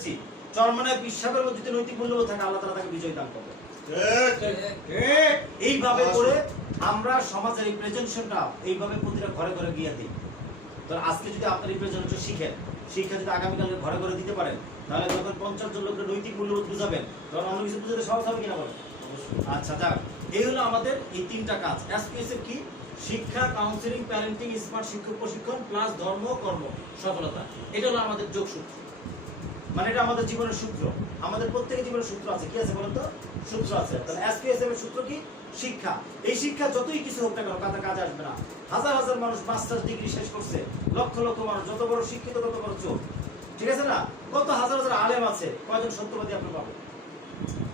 বলেছি চরমনায় পিশাবের মধ্যে যদি নৈতিক মূল্যবোধ থাকে আল্লাহ তাআলা তাকে বিজয় দান করবে। এইভাবে করে আমরা সমাজের রিপ্রেজেন্টেশনটা এইভাবে প্রতিটা ঘরে ঘরে গিয়ে দিই। তো আজকে যদি আপনার রিপ্রেজেন্টেশন শিখেন, শিক্ষা যদি আগামীকালকে ঘরে ঘরে দিতে পারেন, তাহলে যখন 50 জন লোকের নৈতিক মূল্যবোধ বুঝাবেন তখন অন্য কিছু বুঝাতে সহজ হবে কিনা বলেন? আচ্ছা যাক, এই হলো আমাদের এই তিনটা কাজ। এসপিএসএফ কি? শিক্ষা, কাউন্সিলিং, প্যারেন্টিং, স্মার্ট শিক্ষক প্রশিক্ষণ প্লাস ধর্ম, কর্ম, সফলতা। এটা হলো আমাদের যোগসূত্র, মানে এটা আমাদের জীবনের সূত্র। আমাদের প্রত্যেকের জীবনের সূত্র আছে। কি আছে বলেন তো? সূত্র আছে। তাহলে এসপিএসএফ এর সূত্র কি? শিক্ষা। এই শিক্ষা যতই কিছু হোক না কেন কাজে কাজে আসবে না। হাজার হাজার মানুষ মাস্টার্স ডিগ্রি শেষ করছে, লক্ষ লক্ষ মানুষ, যত বড় শিক্ষিত তত বড় চোর, ঠিক আছে না? কত হাজার হাজার আলেম আছে, কয়জন সত্যবাদী আপনি পাবেন?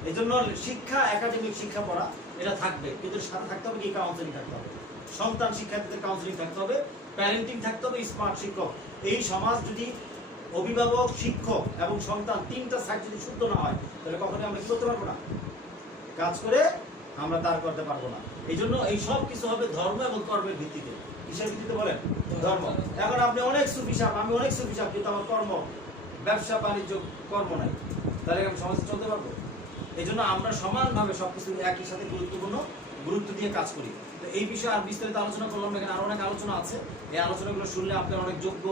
এই জন্য শিক্ষা, একাডেমিক শিক্ষা পড়া এটা থাকবে, কিন্তু সাথে থাকতে হবে কি? কাউন্সিলিং থাকতে হবে। সন্তান শিক্ষার্থীদের কাউন্সিলিং থাকতে হবে, প্যারেন্টিং থাকতে হবে, স্মার্ট শিক্ষক। এই সমাজ যদি অভিভাবক, শিক্ষক এবং সন্তান তিনটা সাইড যদি শুদ্ধ না হয়, তাহলে কখনোই আমরা কি করতে পারবো না? কাজ করে আমরা দাঁড় করতে পারবো না। এই জন্য এই সব কিছু হবে ধর্ম এবং কর্মের ভিত্তিতে। কিসের ভিত্তিতে বলেন? ধর্ম। এখন আপনি অনেক সুফি সাহেব, আমি অনেক সুফি সাহেব, কিন্তু আমার কর্ম, ব্যবসা বাণিজ্য, কর্ম নাই, তাহলে আমি সমাজে চলতে পারবো? এই জন্য আমরা সমানভাবে সবকিছু একই সাথে গুরুত্ব দিয়ে কাজ করি। তো এই বিষয়ে আর বিস্তারিত আলোচনা করলাম না, এখানে আরো অনেক আলোচনা আছে। এই আলোচনাগুলো শুনলে আপনি অনেক যোগ্য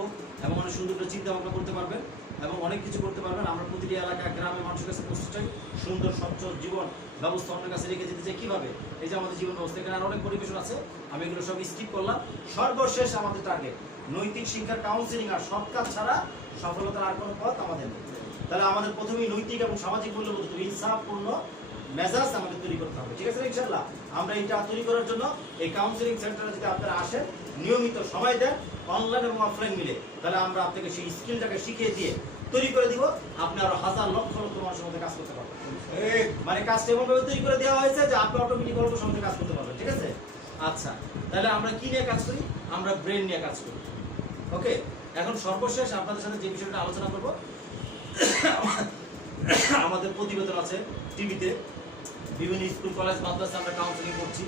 এবং অনেক সুন্দর করে চিন্তা ভাবনা করতে পারবেন এবং অনেক কিছু করতে পারবেন। আমরা প্রতিটি এলাকা, গ্রামের মানুষের কাছে পৌঁছতে চাই, সুন্দর স্বচ্ছ জীবন ব্যবস্থা অন্যের কাছে রেখে যেতে চাই। কিভাবে? এই যে আমাদের জীবন ব্যবস্থা, এখানে আরো অনেক পরিবেশন আছে, আমি এগুলো সব স্কিপ করলাম। সর্বশেষ আমাদের টার্গেট নৈতিক শিক্ষার কাউন্সিলিং, আর সৎ কাজ ছাড়া সফলতার আর কোনো পথ আমাদের নেই। তাহলে আমাদের প্রথমেই নৈতিক এবং সামাজিক মূল্যবোধ, ইনসাফপূর্ণ মেজাজ আমাদের তৈরি করতে হবে, ঠিক আছে ইনশাআল্লাহ? আমরা এটা তৈরি করার জন্য এই কাউন্সিলিং সেন্টারে যদি আপনারা আসেন, নিয়মিত সময় দেন, অনলাইন এবং অফলাইন মিলে, তাহলে আমরা আপনাকে সেই স্কিলটাকে শিখিয়ে দিয়ে তৈরি করে দিব। আপনি আরো হাজার লক্ষ লক্ষ মানুষের মধ্যে কাজ করতে পারবেন। মানে কাজটা এমনভাবে তৈরি করে দেওয়া হয়েছে যে আপনি অটোমেটিক অল্প সময়ে কাজ করতে পারবেন, ঠিক আছে? আচ্ছা, তাহলে আমরা কি নিয়ে কাজ করি? আমরা ব্রেন নিয়ে কাজ করি। ওকে, এখন সর্বশেষ আপনাদের সাথে যে বিষয়টা আলোচনা করব, আমাদের প্রতিবেদন আছে টিভিতে, বিভিন্ন স্কুল, কলেজ, মাদ্রাসা আমরা কাউন্সিলিং করছি।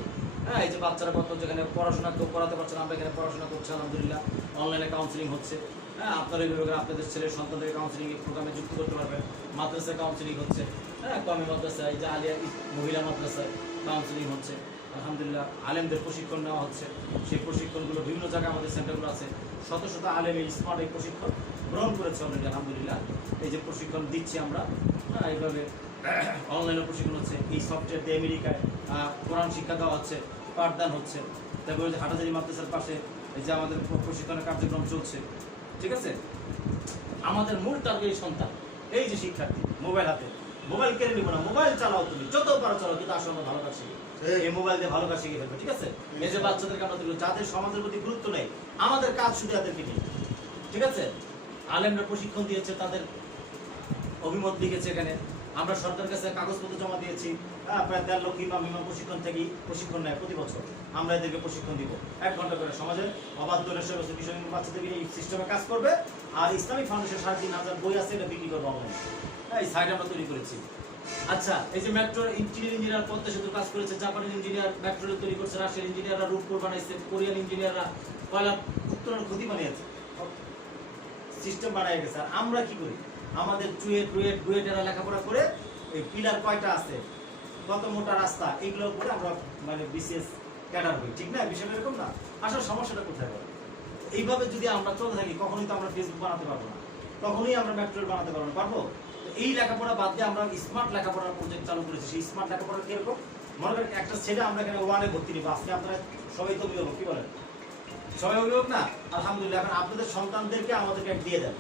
হ্যাঁ, এই যে বাচ্চারা কত যেখানে পড়াশোনা কেউ পড়াতে পারছে না, আমরা এখানে পড়াশোনা করছি আলহামদুলিল্লাহ, অনলাইনে কাউন্সিলিং হচ্ছে। হ্যাঁ, আপনারা এইভাবে আপনাদের ছেলে সন্তানদের কাউন্সিলিং এই প্রোগ্রামে যুক্ত করতে পারবেন। মাদ্রাসায় কাউন্সিলিং হচ্ছে, হ্যাঁ, কমি মাদ্রাসায়, এই যে আলিয়া মহিলা মাদ্রাসায় কাউন্সিলিং হচ্ছে আলহামদুলিল্লাহ। আলেমদের প্রশিক্ষণ নেওয়া হচ্ছে, সেই প্রশিক্ষণগুলো বিভিন্ন জায়গায় আমাদের সেন্টারগুলো আছে। শত শত আলেম এই স্মার্ট এই প্রশিক্ষণ গ্রহণ করেছে অলরেডি আলহামদুলিল্লাহ। এই যে প্রশিক্ষণ দিচ্ছি আমরা, হ্যাঁ, এইভাবে অনলাইনে প্রশিক্ষণ হচ্ছে। এই সফটওয়্যার দিয়ে আমেরিকায় কোরআন শিক্ষা দেওয়া হচ্ছে, পাঠদান হচ্ছে। তারপরে যে হাটাজারি মাদ্রাসার পাশে এই যে আমাদের প্রশিক্ষণের কার্যক্রম চলছে, ঠিক আছে? আমাদের মূল টার্গেট সন্তান, এই যে শিক্ষার্থী, মোবাইল হাতে, মোবাইল কেড়ে নিব না, মোবাইল চালাও, তুমি যত পারো চালাও, কিন্তু আসলে আমরা ভালো কাজ শিখি, এই মোবাইল দিয়ে ভালো কাজ শিখে ফেলবে, ঠিক আছে? এই যে বাচ্চাদেরকে আমরা দিল, যাদের সমাজের প্রতি গুরুত্ব নেই, আমাদের কাজ শুধু এদেরকে নিয়ে, ঠিক আছে? আলেমরা প্রশিক্ষণ দিয়েছে, তাদের অভিমত লিখেছে এখানে, আমরা সরকারের কাছে কাগজপত্র জমা দিয়েছি। প্রায় 1.5 লক্ষ ইমাম প্রশিক্ষণ থেকে প্রশিক্ষণ নেয় প্রতি বছর। আমরা এদেরকে প্রশিক্ষণ দিব 1 ঘন্টা করে। সমাজের অবাধ্য বিষয় বাচ্চাদেরকে এই সিস্টেমে কাজ করবে। আর ইসলামিক ফাউন্ডেশন 3,500 বই আছে, এটা বিক্রি করবো অনলাইনে। এই সাইট আমরা তৈরি করেছি। আচ্ছা, এই যে মেট্রো ইঞ্জিনিয়ার পদ্মা সেতু কাজ করেছে, জাপানের ইঞ্জিনিয়ার মেট্রো তৈরি করছে, রাশিয়ার ইঞ্জিনিয়াররা রূপপুর বানাইছে, কোরিয়ান ইঞ্জিনিয়াররা কয়লা উত্তোলন ক্ষতি বানিয়েছে, সিস্টেম বানায় গেছে। আর আমরা কি করি? আমাদের ডুয়েটেরা লেখাপড়া করে এই পিলার কয়টা আছে, কত মোটা রাস্তা, এগুলো করে আমরা মানে বিসিএস ক্যাডার হই, ঠিক না? বিষয়টা এরকম না। আসলে সমস্যাটা কোথায় বলে? এইভাবে যদি আমরা চলতে থাকি, কখনোই তো আমরা ফেসবুক বানাতে পারবো না, কখনোই আমরা মেট্রো বানাতে পারবো না, পারবো? এই লেখাপড়া বাদ দিয়ে আমরা স্মার্ট লেখাপড়ার প্রজেক্ট চালু করেছি। সেই স্মার্ট লেখাপড়া কিরকম? মনে করেন একটা ছেলে আমরা এখানে 1-এ ভর্তি নিবো, আজকে আপনারা সবাই তো অভিভাবক, কি বলেন? সবাই অভিভাবক না? আলহামদুলিল্লাহ। এখন আপনাদের সন্তানদেরকে আমাদেরকে দিয়ে দেন।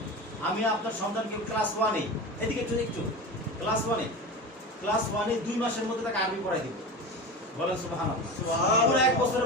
আমি আপনার সন্তানকে ক্লাস 1-এ, এদিকে একটু ক্লাস 1-এ 2 মাসের মধ্যে তাকে আরবি পড়াই দিব। বলেন সুবহানাল্লাহ। পুরো 1 বছরের